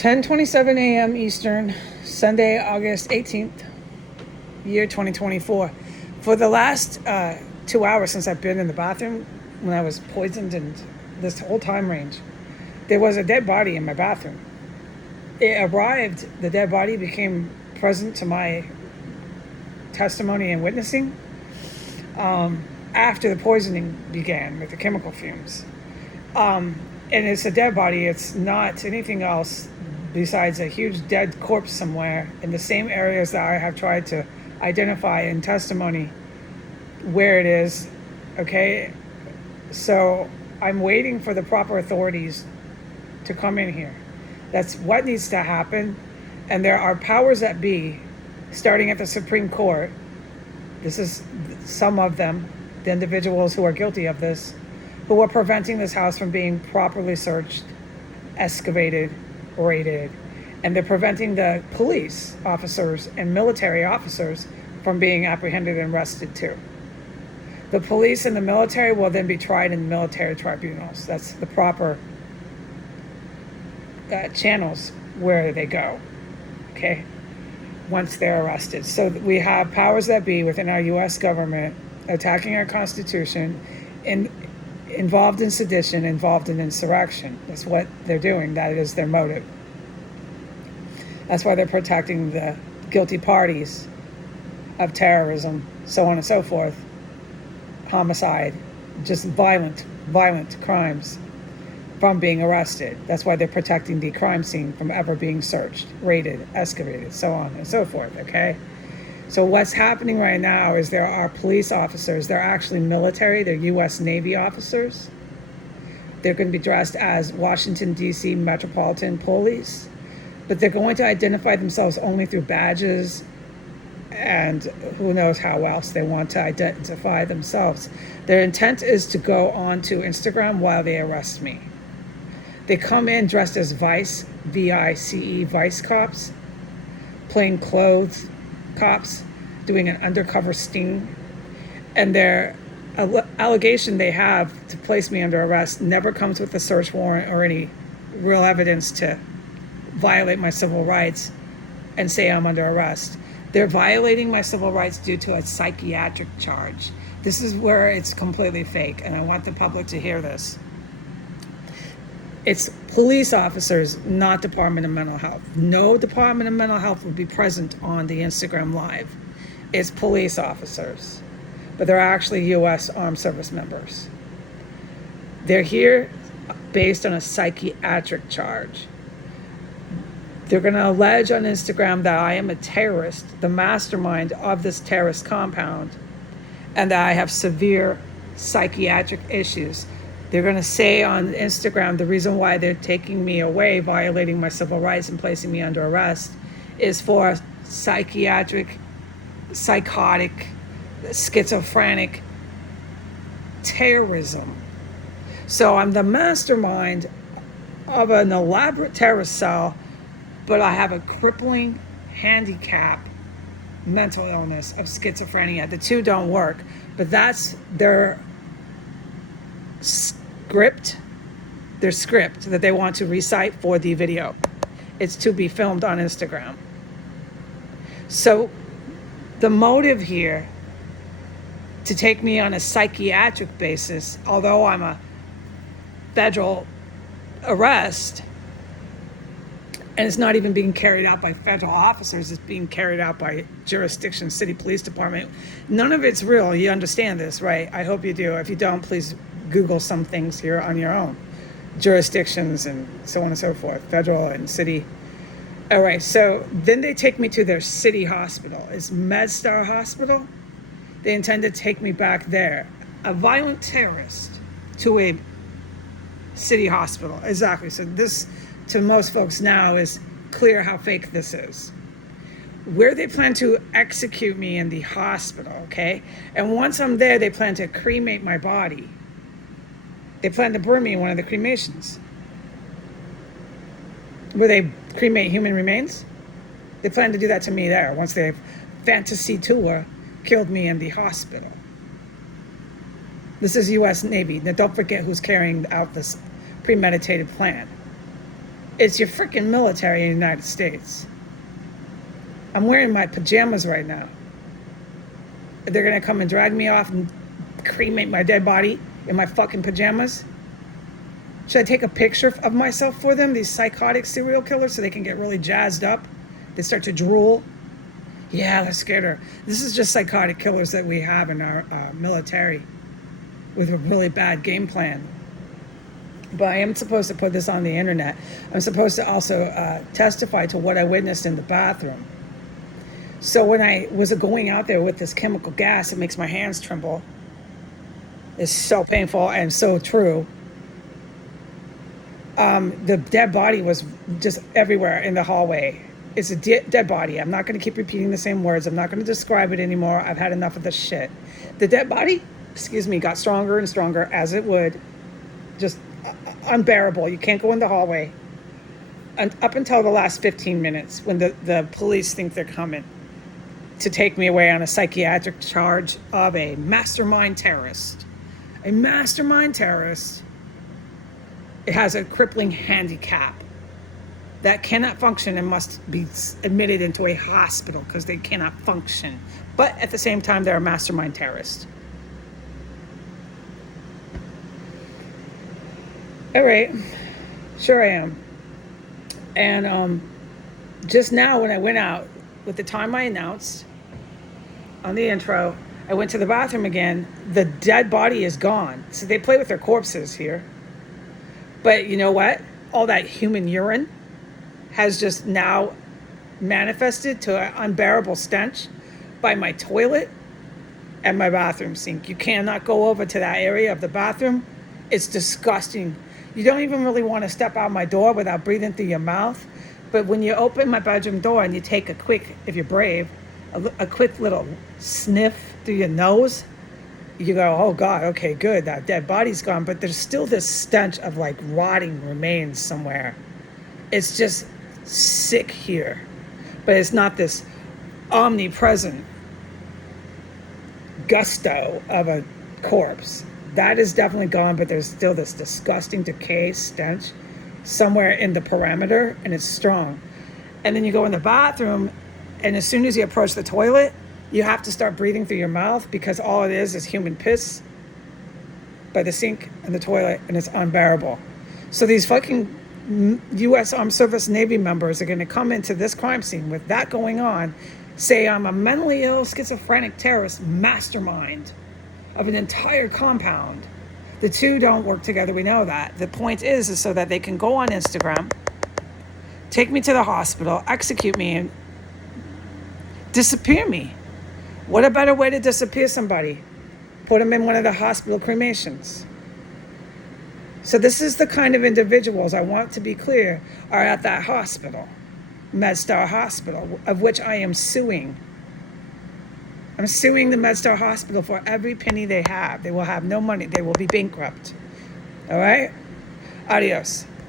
10:27 a.m. Eastern, Sunday, August 18th, year 2024. For the last 2 hours since I've been in the bathroom, when I was poisoned and this whole time range, there was a dead body in my bathroom. It arrived, the dead body became present to my testimony and witnessing after the poisoning began with the chemical fumes. And it's a dead body. It's not anything else besides a huge dead corpse somewhere in the same areas that I have tried to identify in testimony where it is. Okay, so I'm waiting for the proper authorities to come in here. That's what needs to happen. And there are powers that be, starting at the Supreme Court. This is some of them, the individuals who are guilty of this, who are preventing this house from being properly searched, excavated, raided. And they're preventing the police officers and military officers from being apprehended and arrested too. The police and the military will then be tried in military tribunals. That's the proper channels where they go, okay, once they're arrested. So we have powers that be within our U.S. government attacking our Constitution, involved in sedition, involved in insurrection. That's what they're doing. That is their motive. That's why they're protecting the guilty parties of terrorism, so on and so forth, homicide, just violent crimes from being arrested. That's why they're protecting the crime scene from ever being searched, raided, excavated, so on and so forth, okay? So what's happening right now is there are police officers. They're actually military. They're U.S. Navy officers. They're going to be dressed as Washington, D.C. Metropolitan Police, but they're going to identify themselves only through badges and who knows how else they want to identify themselves. Their intent is to go on to Instagram while they arrest me. They come in dressed as Vice, V-I-C-E, Vice cops, plain clothes cops, doing an undercover sting. And their allegation they have to place me under arrest never comes with a search warrant or any real evidence to violate my civil rights and say I'm under arrest. They're violating my civil rights due to a psychiatric charge. This is where it's completely fake, and I want the public to hear this. It's police officers, not Department of Mental Health. No Department of Mental Health will be present on the Instagram Live. It's police officers, but they're actually U.S. Armed Service members. They're here based on a psychiatric charge. They're going to allege on Instagram that I am a terrorist, the mastermind of this terrorist compound, and that I have severe psychiatric issues. They're going to say on Instagram the reason why they're taking me away, violating my civil rights and placing me under arrest, is for psychotic, schizophrenic terrorism. So I'm the mastermind of an elaborate terrorist cell, but I have a crippling handicap, mental illness of schizophrenia. The two don't work, but that's their script that they want to recite for the video. It's to be filmed on Instagram. So the motive here to take me on a psychiatric basis, although I'm a federal arrest, and it's not even being carried out by federal officers, it's being carried out by jurisdiction, city police department. None of it's real. You understand this, right? I hope you do. If you don't, please Google some things here on your own. Jurisdictions and so on and so forth, federal and city. All right, so then they take me to their city hospital. It's MedStar Hospital. They intend to take me back there. A violent terrorist to a city hospital. Exactly. So this, to most folks now, is clear how fake this is. Where they plan to execute me in the hospital, okay? And once I'm there, they plan to cremate my body. They plan to burn me in one of the cremations. Where they cremate human remains? They plan to do that to me there once they've fantasy tour killed me in the hospital. This is U.S. Navy. Now don't forget who's carrying out this premeditated plan. It's your freaking military in the United States. I'm wearing my pajamas right now. They're gonna come and drag me off and cremate my dead body in my fucking pajamas? Should I take a picture of myself for them, these psychotic serial killers, so they can get really jazzed up? They start to drool. Yeah, let's get her. This is just psychotic killers that we have in our military with a really bad game plan. But I am supposed to put this on the internet. I'm supposed to also testify to what I witnessed in the bathroom. So when I was going out there with this chemical gas, it makes my hands tremble. It's so painful and so true. The dead body was just everywhere in the hallway. It's a dead body. I'm not going to keep repeating the same words. I'm not going to describe it anymore. I've had enough of this shit. The dead body, got stronger and stronger as it would. Just unbearable. You can't go in the hallway. And up until the last 15 minutes when the police think they're coming to take me away on a psychiatric charge of a mastermind terrorist. A mastermind terrorist. It has a crippling handicap that cannot function and must be admitted into a hospital because they cannot function. But at the same time, they're a mastermind terrorist. All right, sure I am. And just now when I went out, with the time I announced on the intro, I went to the bathroom again. The dead body is gone. So they play with their corpses here. But you know what? All that human urine has just now manifested to an unbearable stench by my toilet and my bathroom sink. You cannot go over to that area of the bathroom. It's disgusting. You don't even really want to step out my door without breathing through your mouth. But when you open my bedroom door and you take a quick, if you're brave, a quick little sniff through your nose, you go, oh God, okay, good, that dead body's gone. But there's still this stench of like rotting remains somewhere. It's just sick here. But it's not this omnipresent gusto of a corpse. That is definitely gone, but there's still this disgusting decay stench somewhere in the perimeter, and it's strong. And then you go in the bathroom, and as soon as you approach the toilet, you have to start breathing through your mouth because all it is human piss by the sink and the toilet, and it's unbearable. So these fucking U.S. Armed Service Navy members are going to come into this crime scene with that going on, say I'm a mentally ill, schizophrenic terrorist mastermind of an entire compound. The two don't work together, we know that. The point is so that they can go on Instagram, take me to the hospital, execute me, and disappear me. What a better way to disappear somebody? Put them in one of the hospital cremations. So this is the kind of individuals, I want to be clear, are at that hospital, MedStar Hospital, of which I am suing. I'm suing the MedStar Hospital for every penny they have. They will have no money. They will be bankrupt. All right? Adios.